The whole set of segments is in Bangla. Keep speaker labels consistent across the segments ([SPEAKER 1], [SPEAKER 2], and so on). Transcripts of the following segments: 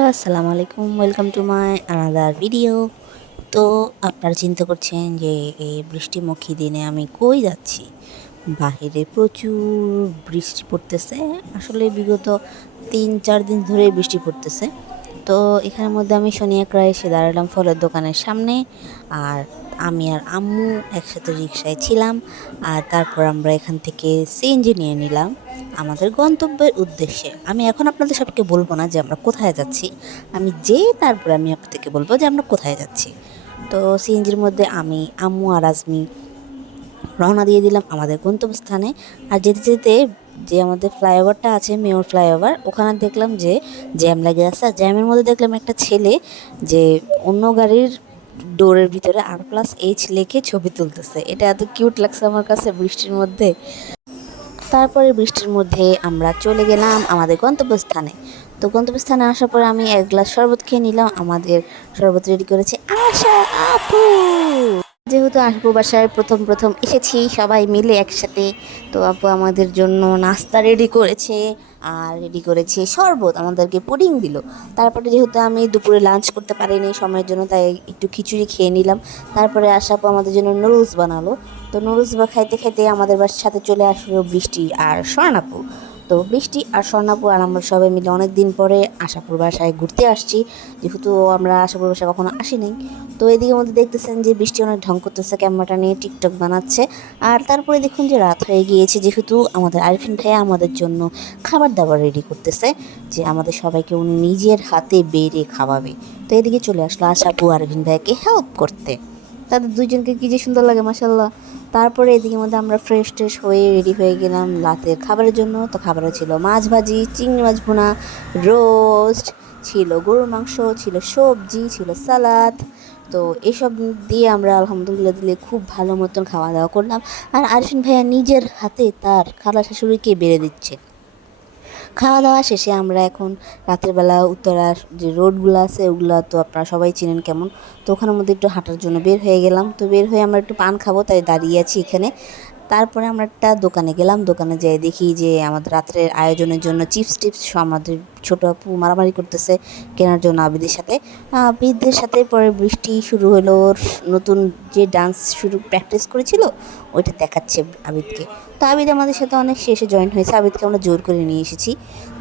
[SPEAKER 1] হ্যালো, আসসালামু আলাইকুম। Welcome to my another video তো আপনারা চিন্তা করছেন যে এই বৃষ্টিমুখী দিনে আমি কই যাচ্ছি? বাহিরে প্রচুর বৃষ্টি পড়তেছে। আসলে বিগত তিন চার দিন ধরে বৃষ্টি পড়তেছে। তো এখানের মধ্যে আমি শনিয়াকড়া এসে দাঁড়ালাম ফলের দোকানের সামনে আর আমি আর আম্মু একসাথে রিক্সায় ছিলাম আর তারপর আমরা এখান থেকে সিএনজি নিয়ে নিলাম আমাদের গন্তব্যের উদ্দেশ্যে। আমি এখন আপনাদের সবকে বলব না যে আমরা কোথায় যাচ্ছি, আমি যে তারপর আমি আপনাদেরকে বলব যে আমরা কোথায় যাচ্ছি। তো সিএনজির মধ্যে আমি, আম্মু আর আজমি রওনা দিয়ে দিলাম আমাদের গন্তব্যস্থানে। আর যেতে যেতে যে আমাদের ফ্লাইওভারটা আছে, মেয়র ফ্লাইওভার, ওখানে দেখলাম যে জ্যাম লাগে আছে। আর জ্যামের মধ্যে দেখলাম একটা ছেলে যে অন্য গাড়ির ডোরের ভিতরে আর প্লাস এইচ লেখে ছবি তুলতেছে। এটা এত কিউট লাগছে আমার কাছে বৃষ্টির মধ্যে। তারপরে বৃষ্টির মধ্যে আমরা চলে গেলাম আমাদের গন্তব্যস্থানে। তো গন্তব্যস্থানে আসার পরে আমি এক গ্লাস শরবত খেয়ে নিলাম। আমাদের শরবত রেডি করেছে আশা আপু। যেহেতু আপু বাসায়, প্রথম প্রথম এসেছি সবাই মিলে একসাথে। তো আপু আমাদের জন্য নাস্তা রেডি করেছে, আর রেডি করেছে শরবত, আমাদেরকে পুডিং দিল। তারপরে যেহেতু আমি দুপুরে লাঞ্চ করতে পারিনি সময়ের জন্য, তাই একটু খিচুড়ি খেয়ে নিলাম। তারপরে আসাপু আমাদের জন্য নুডলস বানালো। তো নুডলস বা খাইতে খাইতে আমাদের বাসার সাথে চলে আসলো বৃষ্টি আর স্বর্ণাপু তো বৃষ্টি আর স্বর্ণাপু আর আমরা সবাই মিলে অনেক দিন পরে আশাপুর বাসায় ঘুরতে আসছি। যেহেতু আমরা আশাপুর বাসায় কখনো আসি নাই তো এদিকে মধ্যে দেখতেছেন যে বৃষ্টি অনেক ঢং করতেছে ক্যামেরাটা নিয়ে টিকটক বানাচ্ছে। আর তারপরে দেখুন যে রাত হয়ে গিয়েছে, যেহেতু আমাদের আরিফিন ভাইয়া আমাদের জন্য খাবার দাবার রেডি করতেছে, যে আমাদের সবাইকে উনি নিজের হাতে বেড়ে খাওয়াবে। তো এদিকে চলে আসলো আশাপু আরভিন ভাইকে হেল্প করতে। তাদের দুজনকে কি যে সুন্দর লাগে মাসাল্লাহ তারপরে এদিকে মধ্যে আমরা ফ্রেশ ট্রেশ হয়ে রেডি হয়ে গেলাম রাতের খাবারের জন্য। তো খাবারও ছিল মাছ ভাজি, চিংড়ি মাছ ভুনা রোস্ট ছিল গরুর মাংস, ছিল সবজি, ছিল সালাদ। তো এসব দিয়ে আমরা আলহামদুলিল্লাহ দিলে খুব ভালো মতন খাওয়া দাওয়া করলাম। আর আরফিন ভাইয়া নিজের হাতে তার খালা শাশুড়িকে বেড়ে দিচ্ছে। খাওয়া দাওয়া শেষে আমরা এখন রাতের বেলা উত্তরার যে রোডগুলো আছে, ওগুলো তো আপনারা সবাই চিনেন কেমন? তো ওখানের মধ্যে একটু হাঁটার জন্য বের হয়ে গেলাম। তো বের হয়ে আমরা একটু পান খাব, তাই দাঁড়িয়ে আছি এখানে। তারপরে আমরা একটা দোকানে গেলাম। দোকানে যেয়ে দেখি যে আমাদের রাত্রের আয়োজনের জন্য চিপস টিপস আমাদের ছোটো আপু মারামারি করতেছে কেনার জন্য আবিদের সাথে। আবিদের সাথে পরে বৃষ্টি শুরু হলো, নতুন যে ডান্স শুরু প্র্যাকটিস করেছিল, ওইটা দেখাচ্ছে আবিদকে। তো আবিদ আমাদের সাথে অনেক শেষে জয়েন হয়েছে। আবিদকে আমরা জোর করে নিয়ে এসেছি।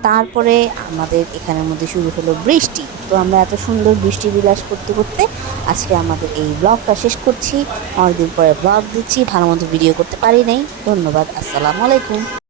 [SPEAKER 1] তারপরে আমাদের এখানের মধ্যে শুরু হলো বৃষ্টি। তো আমরা এত সুন্দর বৃষ্টি বিলাস করতে করতে আজকে আমাদের এই ব্লগটা শেষ করছি। অনেকদিন পরে ব্লগ দিচ্ছি, ভালো মতো ভিডিও করতে পারি নাই। ধন্যবাদ, আসসালামু আলাইকুম।